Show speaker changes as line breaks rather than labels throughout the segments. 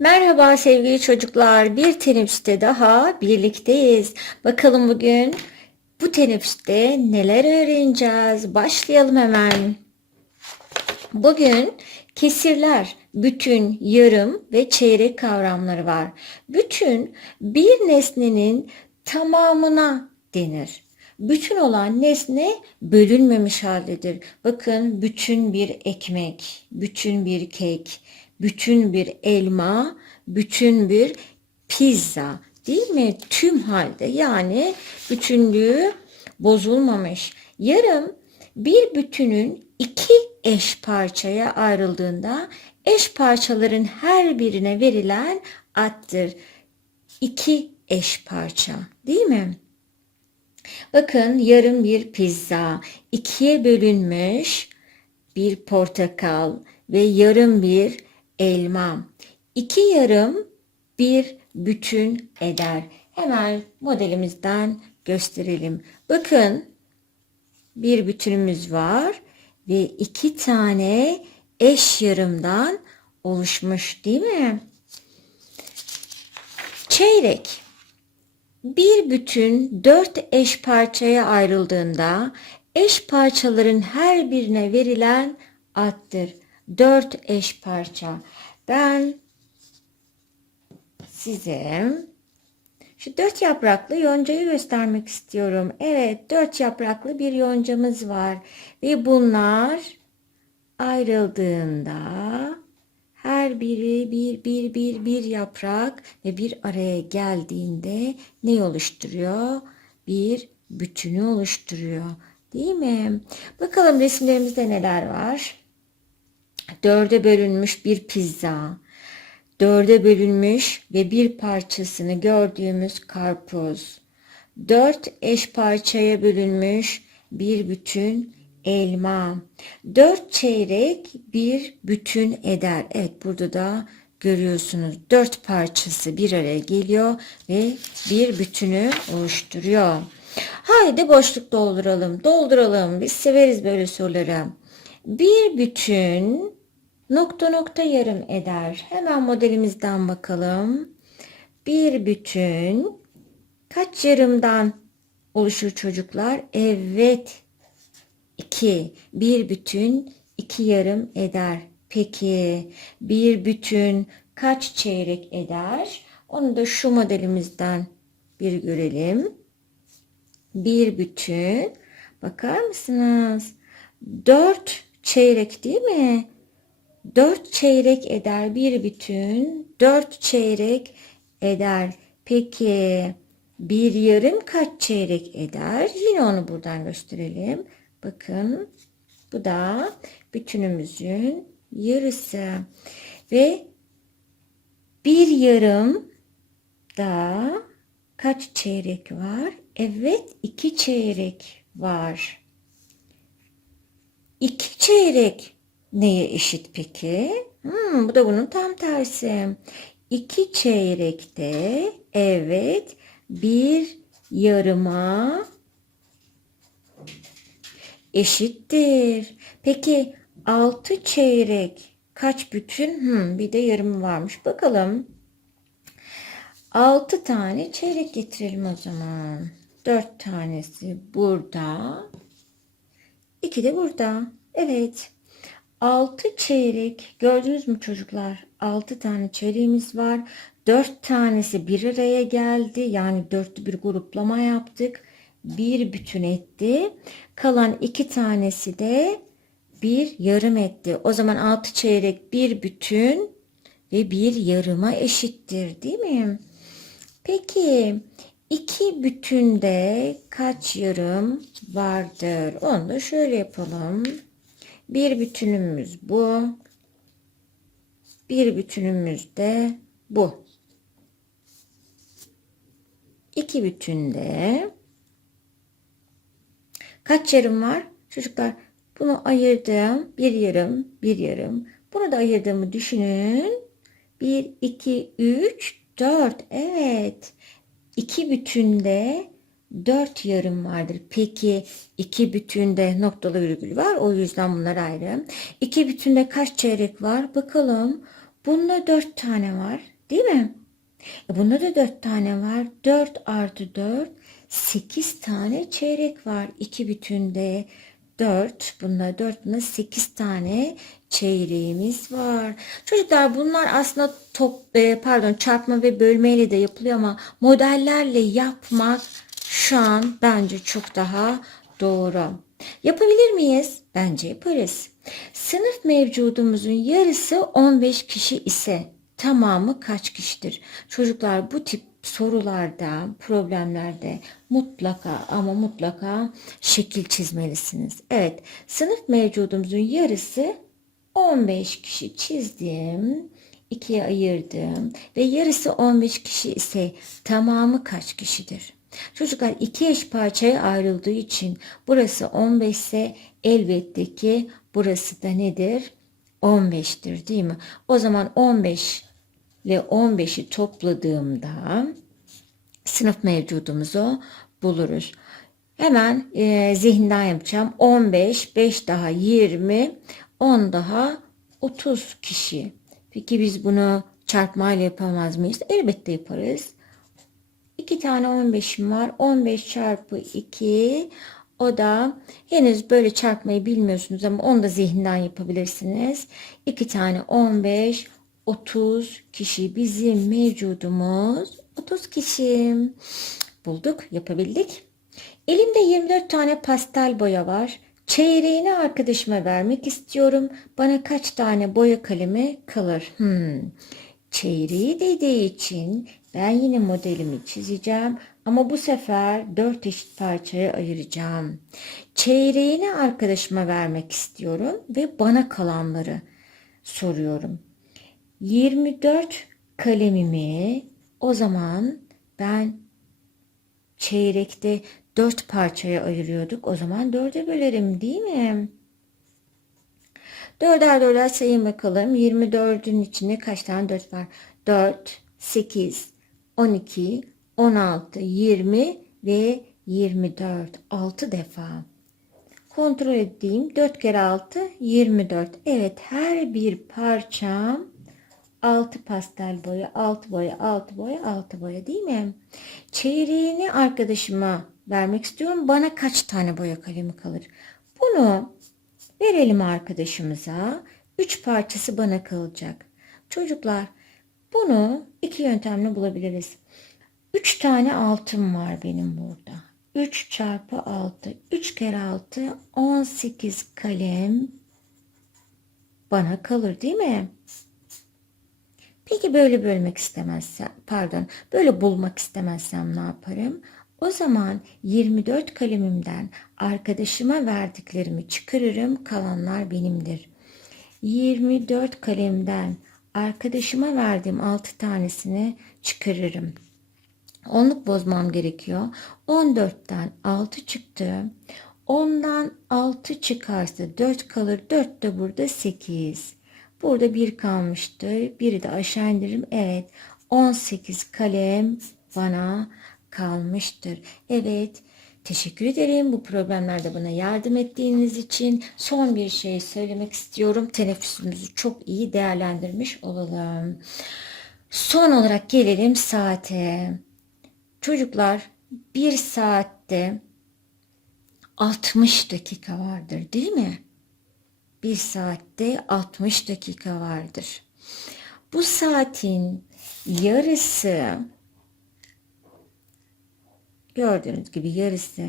Merhaba sevgili çocuklar. Bir teneffüste daha birlikteyiz. Bakalım bugün bu teneffüste neler öğreneceğiz? Başlayalım hemen. Bugün kesirler, bütün, yarım ve çeyrek kavramları var. Bütün bir nesnenin tamamına denir. Bütün olan nesne bölünmemiş haldedir. Bakın bütün bir ekmek, bütün bir kek, bütün bir elma, bütün bir pizza değil mi? Tüm halde yani bütünlüğü bozulmamış. Yarım bir bütünün iki eş parçaya ayrıldığında eş parçaların her birine verilen addır. İki eş parça değil mi? Bakın yarım bir pizza, ikiye bölünmüş bir portakal ve yarım bir elma. İki yarım bir bütün eder. Hemen modelimizden gösterelim. Bakın bir bütünümüz var ve iki tane eş yarımdan oluşmuş değil mi? Çeyrek. Bir bütün dört eş parçaya ayrıldığında eş parçaların her birine verilen addır. Dört eş parça. Ben size şu dört yapraklı yoncayı göstermek istiyorum. Evet dört yapraklı bir yoncamız var. Ve bunlar ayrıldığında her biri bir bir bir bir yaprak ve bir araya geldiğinde ne oluşturuyor? Bir bütünü oluşturuyor. Değil mi? Bakalım resimlerimizde neler var? Dörde bölünmüş bir pizza. Dörde bölünmüş ve bir parçasını gördüğümüz karpuz. Dört eş parçaya bölünmüş bir bütün elma. Dört çeyrek bir bütün eder. Evet burada da görüyorsunuz. Dört parçası bir araya geliyor ve bir bütünü oluşturuyor. Haydi boşluk dolduralım. Dolduralım. Biz severiz böyle soruları. Bir bütün nokta nokta yarım eder. Hemen modelimizden bakalım. Bir bütün kaç yarımdan oluşur çocuklar? Evet 2. Bir bütün iki yarım eder. Peki bir bütün kaç çeyrek eder? Onu da şu modelimizden bir görelim. Bir bütün bakar mısınız? Dört çeyrek değil mi? Dört çeyrek eder bir bütün. Dört çeyrek eder. Peki bir yarım kaç çeyrek eder? Yine onu buradan gösterelim. Bakın bu da bütünümüzün yarısı. Ve bir yarım da kaç çeyrek var? Evet iki çeyrek var. İki çeyrek neye eşit peki? Hmm, bu da bunun tam tersi. İki çeyrekte evet bir yarıma eşittir. Peki 6 çeyrek kaç bütün? Hmm, bir de yarım varmış. Bakalım. 6 tane çeyrek getirelim o zaman. 4 tanesi burada. 2 de burada. Evet. 6 çeyrek gördünüz mü çocuklar? 6 tane çeyreğimiz var. 4 tanesi bir araya geldi. Yani dörtlü bir gruplama yaptık bir bütün etti. Kalan iki tanesi de bir yarım etti. O zaman altı çeyrek bir bütün ve bir yarıma eşittir değil mi? Peki iki bütünde kaç yarım vardır? Onu da şöyle yapalım. Bir bütünümüz bu. Bir bütünümüz de bu. İki bütünde Kaç yarım var? Çocuklar bunu ayırdım. Bir yarım, bir yarım. Bunu da ayırdığımı düşünün. 1, 2, 3, 4. Evet. İki bütünde 4 yarım vardır. Peki iki bütünde noktalı virgül var. O yüzden bunlar ayrı. İki bütünde kaç çeyrek var? Bakalım. Bunda 4 tane var değil mi? E bunda da 4 tane var. 4 artı 4 8 tane çeyrek var. 2 bütünde 4. Bunda 4 bunda 8 tane çeyreğimiz var. Çocuklar bunlar aslında top e, pardon çarpma ve bölmeyle de yapılıyor ama modellerle yapmak şu an bence çok daha doğru. Yapabilir miyiz? Bence yaparız. Sınıf mevcudumuzun yarısı 15 kişi ise tamamı kaç kişidir? Çocuklar bu tip sorularda, problemlerde mutlaka ama mutlaka şekil çizmelisiniz. Evet, sınıf mevcudumuzun yarısı 15 kişi çizdim. ikiye ayırdım ve yarısı 15 kişi ise tamamı kaç kişidir? Çocuklar iki eş parçaya ayrıldığı için burası 15 ise elbette ki burası da nedir? 15'tir değil mi? O zaman 15 ile 15'i topladığımda sınıf mevcudumuzu buluruz. Hemen e, zihinden yapacağım. 15, 5 daha 20, 10 daha 30 kişi. Peki biz bunu çarpmayla yapamaz mıyız? Elbette yaparız. 2 tane 15'im var. 15 çarpı 2 o da henüz böyle çarpmayı bilmiyorsunuz ama onu da zihinden yapabilirsiniz. 2 tane 15 30 kişi bizim mevcudumuz 30 kişi bulduk yapabildik. Elimde 24 tane pastel boya var. Çeyreğini arkadaşıma vermek istiyorum. Bana kaç tane boya kalemi kalır? Hmm. Çeyreği dediği için ben yine modelimi çizeceğim ama bu sefer 4 eşit parçaya ayıracağım. Çeyreğini arkadaşıma vermek istiyorum ve bana kalanları soruyorum. 24 kalemimi o zaman ben çeyrekte 4 parçaya ayırıyorduk. O zaman 4'e bölerim değil mi? Dörder dörder sayın bakalım. 24'ün içinde kaç tane 4 var? 4, 8, 12, 16, 20 ve 24. 6 defa. Kontrol edeyim. 4 kere 6, 24. Evet her bir parçam 6 pastel boya, 6 boya, 6 boya, 6 boya değil mi? Çeyreğini arkadaşıma vermek istiyorum. Bana kaç tane boya kalemi kalır? Bunu verelim arkadaşımıza. 3 parçası bana kalacak. Çocuklar bunu iki yöntemle bulabiliriz. 3 tane altın var benim burada. 3 çarpı 6. 3 kere 6 18 kalem bana kalır değil mi? Peki böyle bölmek istemezsem, pardon, böyle bulmak istemezsem ne yaparım? O zaman 24 kalemimden arkadaşıma verdiklerimi çıkarırım, kalanlar benimdir. 24 kalemden arkadaşıma verdiğim 6 tanesini çıkarırım. Onluk bozmam gerekiyor. 14'ten 6 çıktı. 10'dan 6 çıkarsa 4 kalır. 4 de burada 8. Burada 1 kalmıştı. Biri de aşağı indiririm. Evet 18 kalem bana kalmıştır. Evet teşekkür ederim bu problemlerde bana yardım ettiğiniz için. Son bir şey söylemek istiyorum. Teneffüsümüzü çok iyi değerlendirmiş olalım. Son olarak gelelim saate. Çocuklar bir saatte 60 dakika vardır değil mi? Bir saatte 60 dakika vardır. Bu saatin yarısı gördüğünüz gibi yarısı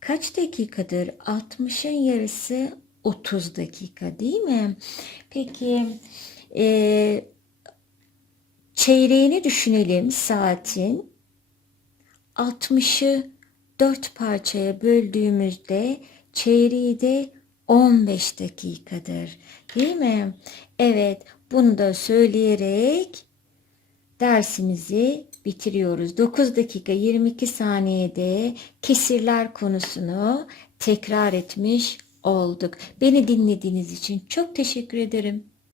kaç dakikadır? 60'ın yarısı 30 dakika değil mi? Peki e, çeyreğini düşünelim saatin. 60'ı 4 parçaya böldüğümüzde çeyreği de 15 dakikadır. Değil mi? Evet, bunu da söyleyerek dersimizi bitiriyoruz. 9 dakika 22 saniyede kesirler konusunu tekrar etmiş olduk. Beni dinlediğiniz için çok teşekkür ederim.